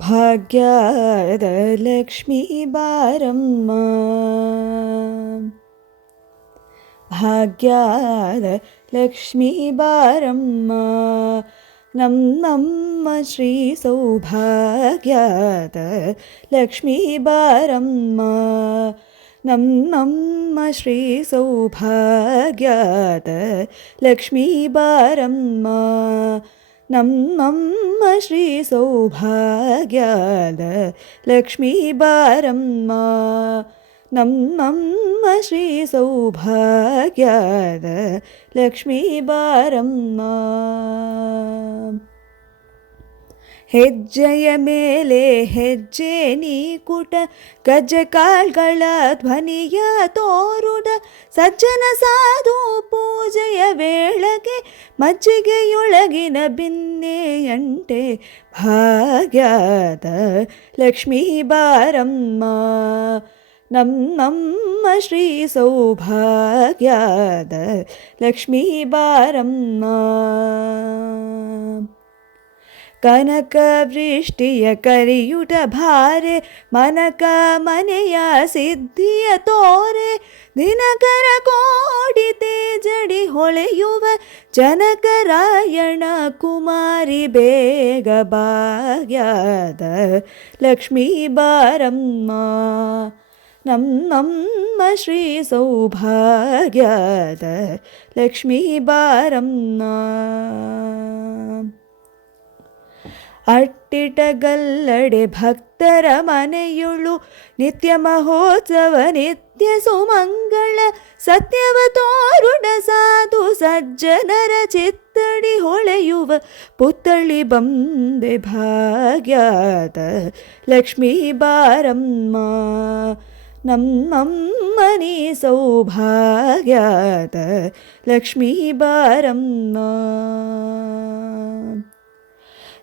ಭಾಗ್ಯದ ಲಕ್ಷ್ಮೀ ಬಾರಮ್ಮ, ಭಾಗ್ಯದ ಲಕ್ಷ್ಮೀ ಬಾರಮ್ಮ, ನಮ್ಮ ಶ್ರೀ ಸೌಭಾಗ್ಯದ ಲಕ್ಷ್ಮೀ ಬಾರಮ್ಮ, ನಮ್ಮ ಶ್ರೀ ಸೌಭಾಗ್ಯದ ಲಕ್ಷ್ಮೀ ಬಾರಮ್ಮ, ನಮ್ಮ ಶ್ರೀ ಸೌಭಾಗ್ಯದ ಲಕ್ಷ್ಮೀ ಬಾರಮ್ಮ, ನಮ್ಮ ಶ್ರೀ ಸೌಭಾಗ್ಯದ ಲಕ್ಷ್ಮೀ ಬಾರಮ್ಮ. ಹೆಜ್ಜೆಯ ಮೇಲೆ ಹೆಜ್ಜೆ ನೀಕುಟ, ಗಜ್ಜೆಕಾಲ್ಗಳ ಧ್ವನಿಯ ತೋರುಡ, ಸಜ್ಜನ ಸಾಧು ಪೂಜೆಯ ವೇಳೆಗೆ ಮಜ್ಜಿಗೆಯೊಳಗಿನ ಬಿನ್ನೆಯಂಟೆ, ಭಾಗ್ಯದ ಲಕ್ಷ್ಮೀ ಬಾರಮ್ಮ, ನಮ್ಮ ಶ್ರೀ ಸೌಭಾಗ್ಯದ ಲಕ್ಷ್ಮೀ ಬಾರಮ್ಮ. ಕನಕ ವೃಷ್ಟಿಯ ಕರಿಯುಟ ಭಾರೆ, ಮನಕ ಮನೆಯ ಸಿದ್ಧಿಯ ತೋರೆ, ದಿನಕರ ಕೋಡಿ ತೇಜಡಿ ಹೊಳೆಯುವ, ಜನಕರಾಯಣ ಕುಮಾರಿ ಬೇಗ ಭಾಗ್ಯದ ಲಕ್ಷ್ಮೀ ಬಾರಮ್ಮ, ನಮ್ಮ ಶ್ರೀ ಸೌಭಾಗ್ಯದ ಲಕ್ಷ್ಮೀ ಬಾರಮ್ಮ. ಅಟ್ಟಿಟಗಲ್ಲಡೆ ಭಕ್ತರ ಮನೆಯುಳು, ನಿತ್ಯ ಮಹೋತ್ಸವ ನಿತ್ಯ ಸುಮಂಗಳ, ಸತ್ಯವ ತೋರುಡ ಸಾಧು ಸಜ್ಜನರ ಚಿತ್ತಡಿ ಹೊಳೆಯುವ, ಪುತ್ತಳಿ ಬಂದೆ ಭಾಗ್ಯದ ಲಕ್ಷ್ಮೀ ಬಾರಮ್ಮ, ನಮ್ಮಮ್ಮನಿ ಸೌಭಾಗ್ಯದ ಲಕ್ಷ್ಮೀ ಬಾರಮ್ಮ.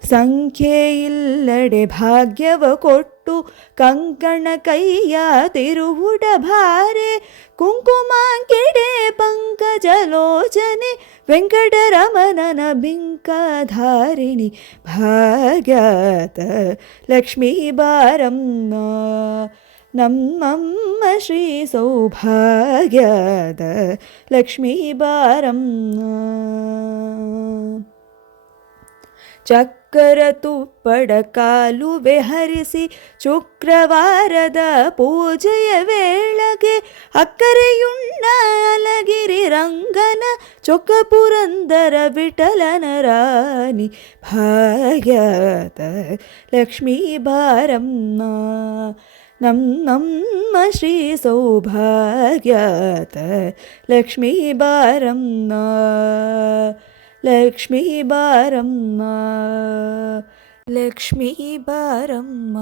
ಸಂಖ್ಯೆಯಿಲ್ಲಡೆ ಭಾಗ್ಯವ ಕೊಟ್ಟು, ಕಂಕಣ ಕೈಯ ತಿರುವುಡ ಭಾರೆ, ಕುಂಕುಮಾಂಕಿಡೆ ಪಂಕಜಲೋಚನೆ, ವೆಂಕಟರಮಣನ ಬಿಂಕಧಾರಿಣಿ, ಭಾಗ್ಯದ ಲಕ್ಷ್ಮೀ ಬಾರಮ್ಮ, ನಮ್ಮಮ್ಮ ಶ್ರೀ ಸೌಭಾಗ್ಯದ ಲಕ್ಷ್ಮೀ ಬಾರಮ್ಮ. ಚಕ್ಕರ ತುಪ್ಪಡ ಕಾಲುವೆ ಹರಿಸಿ, ಶುಕ್ರವಾರದ ಪೂಜೆಯ ವೇಳೆಗೆ, ಅಕ್ಕರೆಯುಣ್ಣ ಅಲಗಿರಿ ರಂಗನ, ಚೊಕ್ಕ ಪುರಂದರ ವಿಠಲನ ರಾಣಿ, ಭಾಗ್ಯದ ಲಕ್ಷ್ಮೀ ಬಾರಮ್ಮ, ನಮ್ಮ ಶ್ರೀ ಸೌಭಾಗ್ಯದ ಲಕ್ಷ್ಮೀ ಬಾರಮ್ಮ, ಲಕ್ಷ್ಮೀ ಬಾರಮ್ಮ, ಲಕ್ಷ್ಮೀ ಬಾರಮ್ಮ.